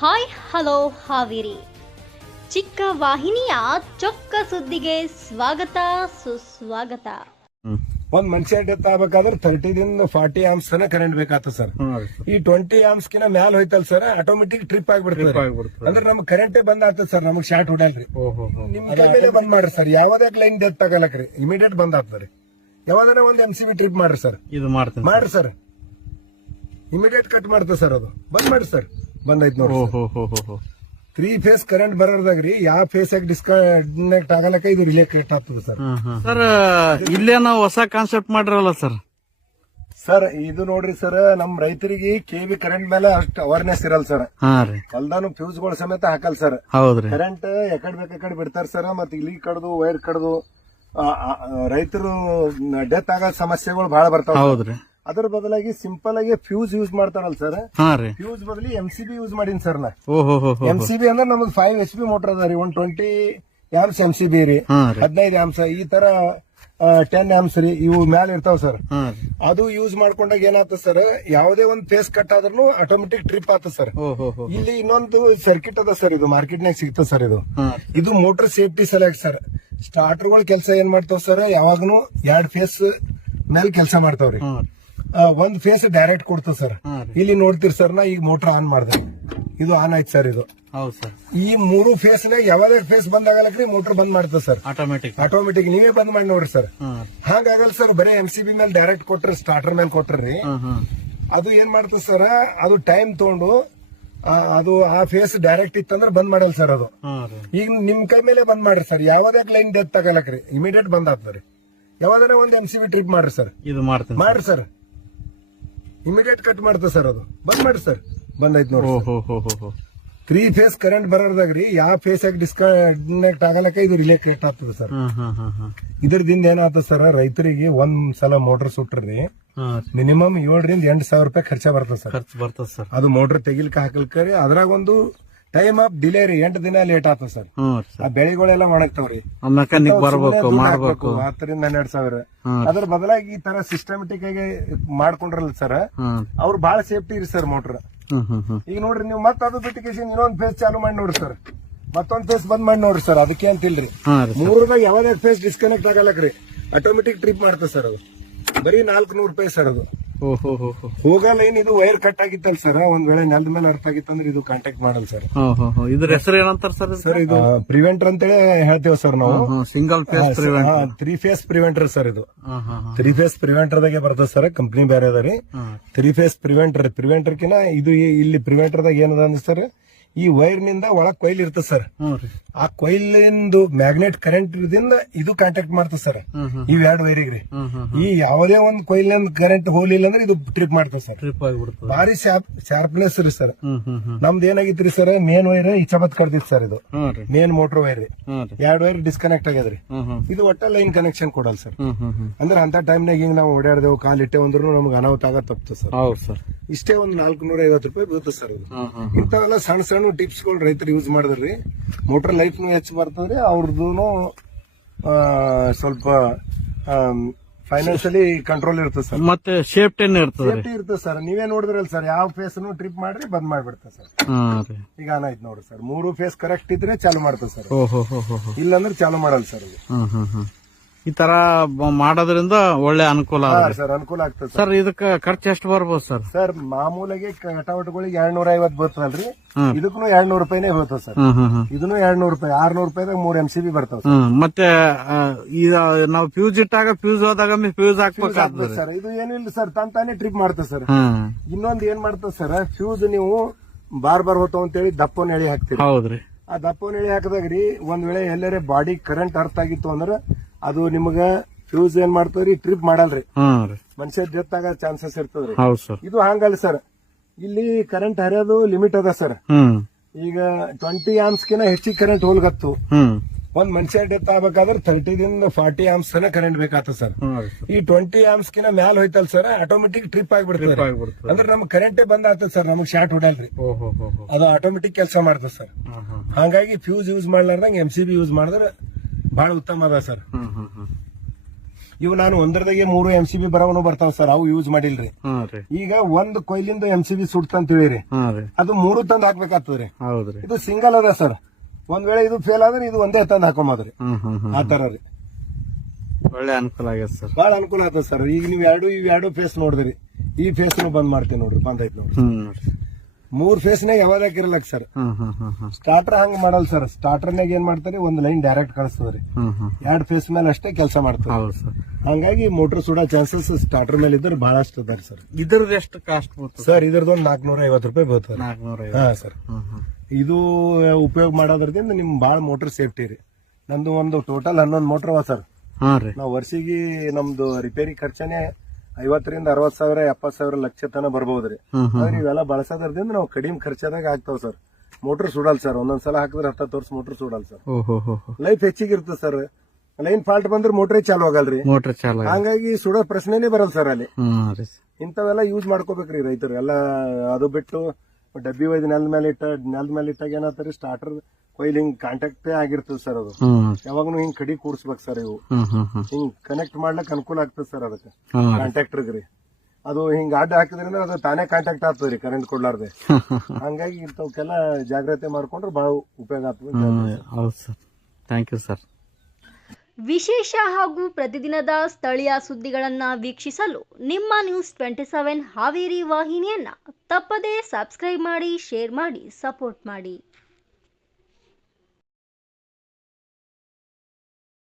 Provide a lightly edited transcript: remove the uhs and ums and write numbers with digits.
Hi hello Haveri ಚಿಕ್ಕ ವಾಹಿನಿಯ ಚೊಕ್ಕ ಸುದ್ದಿಗೆ ಸ್ವಾಗತ ಸುಸ್ವಾಗತ. ಒಂದ್ ಮನುಷ್ಯ ಡೆತ್ ಆಗ್ಬೇಕಾದ್ರೆ 30 ದಿಂದ 40 ಆಮ್ಸ್ ತನ ಕರೆಂಟ್ ಬೇಕಾಗ್ತದೆ ಸರ್. ಈ 20 ಆಮ್ಸ್ ಕಿನ ಮ್ಯಾಲ ಹೋಯ್ತಲ್ ಸರ್, ಆಟೋಮೆಟಿಕ್ ಟ್ರಿಪ್ ಆಗ್ಬಿಡ್ತದೆ. ಅಂದ್ರೆ ನಮ್ಗೆ ಕರೆಂಟೇ ಬಂದ್ ಆಗ್ತದೆ ಸರ್, ನಮಗ್ ಶಾರ್ಟ್ ಹೊಡಲ್ರಿ. ನಿಮ್ ಮೇಲೆ ಬಂದ್ ಮಾಡ್ರಿ ಸರ್, ಯಾವ್ದೇ ಲೈನ್ ಡೆತ್ ಆಗಲಕ್ರಿ ಇಮಿಡಿಯೇಟ್ ಬಂದ್ ಆಗ್ತದೆ. ಯಾವ್ದಾರ ಒಂದ್ MCB ಟ್ರಿಪ್ ಮಾಡ್ರಿ ಸರ್, ಇದು ಮಾಡ್ರಿ ಸರ್, ಇಮಿಡಿಯೇಟ್ ಕಟ್ ಮಾಡ್ತದೆ ಸರ್. ಅದು ಬಂದ್ ಮಾಡ್ರಿ ಸರ್, ಬಂದೈತ್ ನೋಡಿ. 3 ಫೇಸ್ ಕರೆಂಟ್ ಬರೋದಾಗ್ರಿ ಯಾವ ಫೇಸ್ ಆಗಿ ಡಿಸ್ಕನೆಕ್ಟ್ ಆಗಲಕ್ಕ ಇದು ರಿಲೇಟ್ ಆಗ್ತದೆ ಸರ್. ಸರ್ ಇಲ್ಲೇ ನಾವು ಹೊಸ ಕಾನ್ಸೆಪ್ಟ್ ಮಾಡಿರಲ್ಲ ಸರ್. ಸರ್ ಇದು ನೋಡ್ರಿ ಸರ್, ನಮ್ ರೈತರಿಗೆ KV ಕರೆಂಟ್ ಮೇಲೆ ಅಷ್ಟು ಅವೇರ್ನೆಸ್ ಇರಲ್ಲ ಸರ್. ಹೊಲ್ದಾನು ಫ್ಯೂಸ್ ಗಳು ಸಮೇತ ಹಾಕಲ್ ಸರ್. ಹೌದ್ರಿ, ಕರೆಂಟ್ ಎಕಡ್ ಬೇಕಡೆ ಬಿಡ್ತಾರ ಸರ್. ಮತ್ತೆ ಇಲ್ಲಿ ಕಡ್ದು ವೈರ್ ಕಡ್ದು ರೈತರು ಡೆತ್ ಆಗೋ ಸಮಸ್ಯೆಗಳು ಬಹಳ ಬರ್ತಾವ. ಹೌದ್ರಿ, ಅದ್ರ ಬದಲಾಗಿ ಸಿಂಪಲ್ ಆಗಿ ಫ್ಯೂಸ್ ಯೂಸ್ ಮಾಡ್ತಾರಲ್ಲ ಸರ್, ಹಾ ರೀ, ಫ್ಯೂಸ್ ಬದಲಿ MCB ಯೂಸ್ ಮಾಡೀನಿ ಸರ್ ನಾ. MCB ಅಂದ್ರೆ ನಮ್ದು 5 HP ಮೋಟರ್ ಅದ ರೀ. 120 ಆಮ್ಸ್ MCB ರೀ, 15 ಆಮ್ಸ್, ಈ ತರ 10 ಆಮ್ಸ್ ರೀ, ಇವು ಮ್ಯಾಲ ಇರ್ತಾವ ಸರ್. ಅದು ಯೂಸ್ ಮಾಡ್ಕೊಂಡಾಗ ಏನಾಗ್ತದೆ ಸರ್, ಯಾವುದೇ ಒಂದ್ ಫೇಸ್ ಕಟ್ ಆದ್ರೂ ಆಟೋಮೆಟಿಕ್ ಟ್ರಿಪ್ ಆಗ್ತದೆ ಸರ್. ಇಲ್ಲಿ ಇನ್ನೊಂದು ಸರ್ಕಿಟ್ ಅದ ಸರ್, ಇದು ಮಾರ್ಕೆಟ್ ನಾಗ ಸಿಗ್ತದೆ ಸರ್. ಇದು ಮೋಟರ್ ಸೇಫ್ಟಿ ಸಲುವಾಗಿ ಸರ್. ಸ್ಟಾರ್ಟರ್ಗಳ ಕೆಲಸ ಏನ್ ಮಾಡ್ತಾವ ಸರ್, ಯಾವಾಗನು 2 ಫೇಸ್ ಮೇಲೆ ಕೆಲಸ ಮಾಡ್ತಾವ್ರಿ. ಒಂದ್ ಫೇಸ್ ಡೈರೆಕ್ಟ್ ಕೊಡ್ತದ ಸರ್. ಇಲ್ಲಿ ನೋಡ್ತೀರಿ ಸರ್, ನಾ ಈಗ ಮೋಟರ್ ಆನ್ ಮಾಡಿದೆ, ಇದು ಆನ್ ಆಯ್ತು ಸರ್. ಇದು ಈ 3 ಫೇಸ್ ನಾಗ ಯಾವಾಗ ಫೇಸ್ ಬಂದ್ ಆಗಲಕ್ರಿ ಮೋಟರ್ ಬಂದ್ ಮಾಡ್ತದ ಸರ್, ಆಟೋಮೆಟಿಕ್. ನೀವೇ ಬಂದ್ ಮಾಡಿ ನೋಡ್ರಿ ಸರ್. ಹಾಗಾಗಲ್ಲ ಸರ್, ಬರೀ MCB ಮೇಲೆ ಡೈರೆಕ್ಟ್ ಕೊಟ್ರಿ, ಸ್ಟಾರ್ಟರ್ ಮೇಲೆ ಕೊಟ್ರಿ, ಅದು ಏನ್ ಮಾಡ್ತದ ಸರ್, ಅದು ಟೈಮ್ ತಗೊಂಡು ಅದು ಆ ಫೇಸ್ ಡೈರೆಕ್ಟ್ ಇತ್ತಂದ್ರೆ ಬಂದ್ ಮಾಡಲ್ಲ ಸರ್. ಅದು ಈಗ ನಿಮ್ ಕೈ ಮೇಲೆ ಬಂದ್ ಮಾಡ್ರಿ ಸರ್, ಯಾವ್ದೇ ಲೈನ್ ಡೆತ್ ಆಗಲಕ್ರಿ ಇಮಿಡಿಯೇಟ್ ಬಂದ್ ಆಗ್ತದ್ರಿ. ಯಾವ್ದಾರ ಒಂದ್ MCB ಟ್ರಿಪ್ ಮಾಡ್ರಿ ಸರ್, ಇದು ಮಾಡ್ರಿ ಸರ್, ಇಮಿಡಿಯೇಟ್ ಕಟ್ ಮಾಡ್ತದೆ ಸರ್. ಅದು ಬಂದ್ ಮಾಡ್ರಿ ಸರ್, ಬಂದೈತ್ ನೋಡಿ. 3 ಫೇಸ್ ಕರೆಂಟ್ ಬರೋದಾಗ್ರಿ ಯಾವ ಫೇಸ್ ಆಗಿ ಡಿಸ್ಕನೆಕ್ಟ್ ಆಗಲಕ್ಕ ಇದು ರಿಲೇಟ್ ಆಗ್ತದೆ ಸರ್. ಇದ್ರದಿಂದ ಏನಾಗ್ತದೆ ಸರ್, ರೈತರಿಗೆ ಒಂದ್ ಸಲ ಮೋಟರ್ ಸುಟ್ರಿ ಮಿನಿಮಮ್ 7 ರಿಂದ 8 ಸಾವಿರ ರೂಪಾಯಿ ಖರ್ಚ ಬರ್ತದೆ ಸರ್. ಅದು ಮೋಟರ್ ತೆಗಿಲಿಕ್ಕೆ ಹಾಕಲ್ಕರಿ ಅದ್ರಾಗ ಒಂದು ಟೈಮ್ ಆಫ್ ಡಿಲೇ ರೀ, 8 ದಿನ ಲೇಟ್ ಆಗ್ತದೆ ಸರ್. ಆ ಬೆಳೆಗಳೆಲ್ಲ ಒಣಗ್ತಾವ್ರಿ, ಮೆಕ್ಯಾನಿಕ್ ಬರ್ಬೇಕು, ಮಾಡ್ಬೇಕು, 10 ರಿಂದ 12 ಸಾವಿರ. ಅದ್ರ ಬದಲಾಗಿ ಈ ತರ ಸಿಸ್ಟಮೆಟಿಕ್ ಆಗಿ ಮಾಡ್ಕೊಂಡ್ರಲ್ಲ ಸರ್, ಅವ್ರು ಬಹಳ ಸೇಫ್ಟಿ ಇರಿ ಸರ್ ಮೋಟರ್. ಈಗ ನೋಡ್ರಿ ನೀವು ಮತ್ತೆ ಅದು ಬಿಟ್ಟಿಕೇಶನ್ ಇನ್ನೊಂದ್ ಫೇಸ್ ಚಾಲು ಮಾಡಿ ನೋಡ್ರಿ ಸರ್, ಮತ್ತೊಂದ್ ಫೇಸ್ ಬಂದ್ ಮಾಡಿ ನೋಡ್ರಿ ಸರ್. ಅದಕ್ಕೆ ಅಂತಿಲ್ರಿ, 3ದಾಗ ಯಾವ್ದೇ ಫೇಸ್ ಡಿಸ್ಕನೆಕ್ಟ್ ಆಗಲಕ್ರಿ ಆಟೋಮೆಟಿಕ್ ಟ್ರಿಪ್ ಮಾಡ್ತದೆ ಸರ್. ಅದು ಬರೀ 400 ರೂಪಾಯಿ ಸರ್. ಅದು ಹೋಗ ಲೈನ್ ಇದು ವೈರ್ ಕಟ್ ಆಗಿತ್ತಲ್ಲ ಸರ್, ಒಂದ್ ವೇಳೆ ನೆಲದ ಮೇಲೆ ಅರ್ಥ ಆಗಿತ್ತಂದ್ರೆ ಇದು ಕಾಂಟ್ಯಾಕ್ಟ್ ಮಾಡಲ್ಲ ಸರ್. ಇದ್ರ ಹೆಸರು ಏನಂತಾರ ಸರ್? ಸರ್ ಇದು ಪ್ರಿವೆಂಟರ್ ಅಂತೇಳಿ ಹೇಳ್ತೇವೆ ಸರ್ ನಾವು. Single phase 3 phase preventer sir. ಇದು 3 ಫೇಸ್ ಪ್ರಿವೆಂಟರ್ ದಾಗೆ ಬರ್ತದೆ ಸರ್, ಕಂಪ್ನಿ ಬೇರೆ ಅದ ರೀ. 3 ಫೇಸ್ ಪ್ರಿವೆಂಟರ್ ಕಿನ ಇದು ಇಲ್ಲಿ ಪ್ರಿವೆಂಟರ್ ದಾಗ ಏನದ ಅಂದ್ರೆ ಸರ್, ಈ ವೈರ್ ನಿಂದ ಒಳಗ್ ಕೊಯ್ಲ್ ಇರ್ತದೆ ಸರ್. ಆ ಕೊಯ್ಲಿಂದು ಮ್ಯಾಗ್ನೆಟ್ ಕರೆಂಟ್ ದಿಂದ ಇದು ಕಾಂಟ್ಯಾಕ್ಟ್ ಮಾಡ್ತದೆ ಸರ್, ಇವ್ 2 ವೈರಿಗೆ. ಈ ಯಾವುದೇ ಒಂದ್ ಕೊಯ್ಲಿಂದ ಕರೆಂಟ್ ಹೋಗ್ಲಿಲ್ಲ ಅಂದ್ರೆ ಇದು ಟ್ರಿಪ್ ಮಾಡ್ತದೆ ಸರ್. ಭಾರಿ ಶಾರ್ಪ್ನೆಸ್ ರೀ ಸರ್. ನಮ್ದು ಏನಾಗಿತ್ರಿ ಸರ್, ಮೇನ್ ವೈರ್ ಇಚ್ಛಾಬತ್ ಕಡ್ದಿತ್ತು ಸರ್. ಇದು ಮೇನ್ ಮೋಟರ್ ವೈರ್ ರೀ, 2 ವೈರ್ ಡಿಸ್ಕನೆಕ್ಟ್ ಆಗ್ಯದ್ರಿ. ಇದು ಒಟ್ಟ ಲೈನ್ ಕನೆಕ್ಷನ್ ಕೊಡಲ್ಲ ಸರ್. ಅಂದ್ರೆ ಅಂತ ಟೈಮ್ನಾಗ ಹಿಂಗ್ ನಾವು ಓಡಾಡ್ದೇವು, ಕಾಲ್ ಇಟ್ಟೇವ್ ಅಂದ್ರೂ ನಮ್ಗೆ ಅನಾಹುತ ಆಗ ತಪ್ತದೆ ಸರ್. ಇಷ್ಟೇ ಒಂದ್ 450 ರೂಪಾಯಿ ಬೀಳುತ್ತೆ ಸರ್. ಇದು ಇಂಥವೆಲ್ಲ ಸಣ್ಣ ಸಣ್ಣ ಟಿಪ್ಸ್ ಗಳು ರೈತರು ಯೂಸ್ ಮಾಡಿದ್ರಿ, ಮೋಟರ್ ಲೈಫ್ ಹೆಚ್ಚು ಬರ್ತದ್ರಿ. ಅವ್ರದ್ದು ಸ್ವಲ್ಪ ಫೈನಾನ್ಷಿಯಲಿ ಕಂಟ್ರೋಲ್ ಇರ್ತದೆ ಸರ್. ಮತ್ತೆ ಸೇಫ್ಟಿ ಇರ್ತದೆ ಸರ್. ನೀವೇ ನೋಡಿದ್ರಲ್ಲ ಸರ್, ಯಾವ ಫೇಸ್ ಟ್ರಿಪ್ ಮಾಡ್ರಿ ಬಂದ್ ಮಾಡ್ಬಿಡ್ತದೆ ಸರ್. ಈಗ ಆಯ್ತು ನೋಡ್ರಿ ಸರ್, 3 ಫೇಸ್ ಕರೆಕ್ಟ್ ಇದ್ರೆ ಚಾಲು ಮಾಡ್ತದೆ ಸರ್, ಇಲ್ಲಾಂದ್ರೆ ಚಾಲು ಮಾಡಲ್ಲ ಸರ್. ಈ ತರ ಮಾಡೋದ್ರಿಂದ ಒಳ್ಳೆ ಅನುಕೂಲ ಸರ್, ಅನುಕೂಲ ಆಗ್ತದೆ ಸರ್. ಇದಕ್ಕೆ ಖರ್ಚು ಎಷ್ಟು ಬರ್ಬೋದು ಸರ್? ಸರ್ ಮಾಮೂಲಾಗಿ ಕಟಾವಟಗಳಿಗೆ 250 ಬರ್ತದಲ್ರಿ, ಇದಕ್ಕೂ 200 ರೂಪಾಯಿನೇ ಬರ್ತದೆ ಸರ್. ಇದನ್ನು 200 ರೂಪಾಯಿ, 600 ರೂಪಾಯಿದಾಗ 3 MCB ಬರ್ತಾವ. ಮತ್ತೆ ನಾವು ಫ್ಯೂಸ್ ಇಟ್ಟಾಗ ಫ್ಯೂಸ್ ಹೋದಾಗ ಫ್ಯೂಸ್ ಹಾಕ್ಬೇಕಾಗ್ತದೆ ಸರ್. ಇದು ಏನಿಲ್ಲ ಸರ್, ತಾನೇ ಟ್ರಿಪ್ ಮಾಡ್ತದೆ ಸರ್. ಇನ್ನೊಂದ್ ಏನ್ ಮಾಡ್ತದೆ ಸರ್, ಫ್ಯೂಸ್ ನೀವು ಬಾರ್ ಹೋತಾವ ಅಂತೇಳಿ ದಪ್ಪನ ಎಳಿ ಹಾಕ್ತೀರಿ. ಹೌದ್ರಿ, ಆ ದಪ್ಪನ ಎಳಿ ಹಾಕದಾಗ್ರಿ ಒಂದ್ ವೇಳೆ ಎಲ್ಲರೇ ಬಾಡಿ ಕರೆಂಟ್ ಅರ್ಥ ಆಗಿತ್ತು ಅಂದ್ರೆ ಅದು ನಿಮ್ಗ ಫ್ಯೂಸ್ ಏನ್ ಮಾಡ್ತದ್ರಿ, ಟ್ರಿಪ್ ಮಾಡಲ್ರಿ, ಮನುಷ್ಯ ಡೆತ್ ಆಗೋ ಚಾನ್ಸಸ್ ಇರ್ತದ್ರಿ. ಇದು ಹಂಗಲ್ಲ ಸರ್, ಇಲ್ಲಿ ಕರೆಂಟ್ ಹರಿಯೋದು ಲಿಮಿಟ್ ಅದ ಸರ್. ಈಗ 20 ಆಮ್ಸ್ ಕಿನ ಹೆಚ್ಚಿಗೆ ಕರೆಂಟ್ ಹೋಲ್ಗತ್ತು. ಒಂದ್ ಮನುಷ್ಯ ಡೆತ್ ಆಗ್ಬೇಕಾದ್ರೆ 30 ದಿಂದ 40 ಆಮ್ಸ್ ತನ ಕರೆಂಟ್ ಬೇಕಾಗ್ತದೆ ಸರ್. ಈ 20 ಆಮ್ಸ್ ಕಿನ ಮ್ಯಾಲ ಹೋಯ್ತಲ್ ಸರ್, ಆಟೋಮೆಟಿಕ್ ಟ್ರಿಪ್ ಆಗ್ಬಿಡ್ತದೆ. ಅಂದ್ರೆ ನಮ್ಗೆ ಕರೆಂಟೇ ಬಂದ್ ಆಗ್ತದೆ ಸರ್, ನಮಗ್ ಶಾರ್ಟ್ ಹೊಡಲ್ರಿ. ಅದು ಆಟೋಮೆಟಿಕ್ ಕೆಲಸ ಮಾಡ್ತದೆ ಸರ್. ಹಾಗಾಗಿ ಫ್ಯೂಸ್ ಯೂಸ್ ಮಾಡ್ಲಾರ್ದಂಗ MCB ಯೂಸ್ ಮಾಡಿದ್ರೆ ಬಹಳ ಉತ್ತಮ ಅದ ಸರ್. ಇವು ನಾನು ಒಂದರದಾಗೆ 3 MCB ಬರವನು ಬರ್ತಾವ ಸರ್, ಅವು ಯೂಸ್ ಮಾಡಿಲ್ರಿ. ಹಾ ರೀ ಈಗ ಒಂದ್ ಕೊಯ್ಲಿಂದ MCB ಸುಡ್ತಂತ ಹೇಳಿರಿ, ಹಾ ರೀ ಅದು 3 ತಂದ್ ಹಾಕ್ಬೇಕಾಗ್ತದ್ರಿ. ಹೌದ್ರಿ. ಇದು ಸಿಂಗಲ್ ಅದ ಸರ್, ಒಂದ್ ವೇಳೆ ಇದು ಫೇಲ್ ಆದ್ರೆ ಇದು ಒಂದೇ ತಂದ್ ಹಾಕೊಂಬದ್ರಿ. ಆ ತರ ರೀ, ಒಳ್ಳೆ ಅನುಕೂಲ ಆಗೈತೆ ಸರ್. ಬಹಳ ಅನುಕೂಲ ಆಗ್ತದೆ ಸರ್. ಈಗ ನೀವು ಇವ್ ಎರಡು ಫೇಸ್ ನೋಡಿದ್ರಿ, ಈ ಫೇಸ್ ಬಂದ್ ಮಾಡ್ತೀವಿ ನೋಡ್ರಿ, ಬಂದೈತ್ ನೋಡ್ರಿ. 3 ಫೇಸ್ನಾಗ ಯಾವಾಗ ಹಾಕಿರಲಕ್ ಸರ್. ಸ್ಟಾರ್ಟರ್ ಹಂಗ ಮಾಡಲ್ ಸರ್, ಸ್ಟಾರ್ಟರ್ನಾಗ ಏನ್ ಮಾಡ್ತಾರೆ, ಒಂದ್ ಲೈನ್ ಡೈರೆಕ್ಟ್ ಕಳಿಸ್ತದ್ರಿ, 2 ಫೇಸ್ ಮೇಲೆ ಅಷ್ಟೇ ಕೆಲಸ ಮಾಡ್ತಾರೆ. ಹಂಗಾಗಿ ಮೋಟರ್ ಸುಡೋ ಚಾನ್ಸಸ್ ಸ್ಟಾರ್ಟರ್ ಮೇಲೆ ಇದ್ರೆ ಬಹಳಷ್ಟು ಅದಾರಿ ಸರ್. ಇದ್ರದ್ದು ಎಷ್ಟು ಕಾಸ್ಟ್ ಬರ್ತದೆ ಸರ್? ಇದ್ರದೊಂದು 450 ರೂಪಾಯಿ ಬರ್ತದೆ. 450. ಹಾ ಸರ್, ಇದು ಉಪಯೋಗ ಮಾಡೋದ್ರಿಂದ ನಿಮ್ ಬಾಳ ಮೋಟರ್ ಸೇಫ್ಟಿ ರೀ. ನಮ್ದು ಒಂದು ಟೋಟಲ್ 11 ಮೋಟರ್ ಅವ ಸರ್. ಹಾ ರೀ. ನಾವು ವರ್ಷಿಗೆ ನಮ್ದು ರಿಪೇರಿ ಖರ್ಚನೆ 50,000 ರಿಂದ 60,000 70,000 ಲಕ್ಷ ತನ ಬರ್ಬಹುದ್ರಿ. ಆದ್ರೆ ಇವೆಲ್ಲ ಬಳಸೋದ್ರಿಂದ ನಾವು ಕಡಿಮೆ ಖರ್ಚದಾಗ ಆಗ್ತಾವ ಸರ್. ಮೋಟರ್ ಸುಡಲ್ ಸರ್, ಒಂದೊಂದ್ಸಲ ಹಾಕಿದ್ರೆ 10 ವರ್ಷ ಮೋಟರ್ ಸುಡಲ್ ಸರ್. ಲೈಫ್ ಹೆಚ್ಚಿಗೆ ಇರ್ತದೆ ಸರ್. ಲೈನ್ ಫಾಲ್ಟ್ ಬಂದ್ರೆ ಮೋಟ್ರೇ ಚಾಲು ಆಗಲ್ರಿ, ಮೋಟರ್ ಚಾಲು, ಹಂಗಾಗಿ ಸುಡೋ ಪ್ರಶ್ನೆನೇ ಬರಲ್ಲ ಸರ್ ಅಲ್ಲಿ. ಇಂಥವೆಲ್ಲ ಯೂಸ್ ಮಾಡ್ಕೋಬೇಕ್ರಿ ರೈತರು ಎಲ್ಲ. ಅದು ಬಿಟ್ಟು ಡಬ್ಬಿ ಒಯ್ದು ನೆಲದ ಮೇಲೆ ಇಟ್ಟಾಗ ಏನಾಗ್ತಾರೆ, ಸ್ಟಾರ್ಟರ್ ಕೊಯ್ಲಿಂಗ್ ಕಾಂಟ್ಯಾಕ್ಟೇ ಆಗಿರ್ತದೆ ಸರ್. ಅದು ಯಾವಾಗನು ಹಿಂಗ್ ಕಡಿ ಕೂಡ್ಸ್ಬೇಕು ಸರ್. ಇವು ಹಿಂಗ್ ಕನೆಕ್ಟ್ ಮಾಡ್ಲಕ್ ಅನುಕೂಲ ಆಗ್ತದೆ ಸರ್ ಅದಕ್ಕೆ ಕಾಂಟ್ಯಾಕ್ಟರ್ಗ್ರಿ. ಅದು ಹಿಂಗ್ ಅಡ್ಡ ಹಾಕಿದ್ರಿಂದ ಅದು ತಾನೇ ಕಾಂಟ್ಯಾಕ್ಟ್ ಆಗ್ತದ್ರಿ ಕರೆಂಟ್ ಕೊಡ್ಲಾರ್ದೆ. ಹಂಗಾಗಿ ಇಂಥವಕ್ಕೆಲ್ಲ ಜಾಗ್ರತೆ ಮಾಡ್ಕೊಂಡ್ರೆ ಬಹಳ ಉಪಯೋಗ ಆಗ್ತದೆ. ಹೌದು ಸರ್, ಥ್ಯಾಂಕ್ ಯು ಸರ್. ವಿಶೇಷ ಹಾಗೂ ಪ್ರತಿದಿನದ ಸ್ಥಳೀಯ ಸುದ್ದಿಗಳನ್ನ ವೀಕ್ಷಿಸಲು ನಿಮ್ಮ ನ್ಯೂಸ್ 27 ಹಾವೇರಿ ವಾಹಿನಿಯನ್ನ ತಪ್ಪದೇ ಸಬ್ಸ್ಕ್ರೈಬ್ ಮಾಡಿ, ಶೇರ್ ಮಾಡಿ, ಸಪೋರ್ಟ್ ಮಾಡಿ.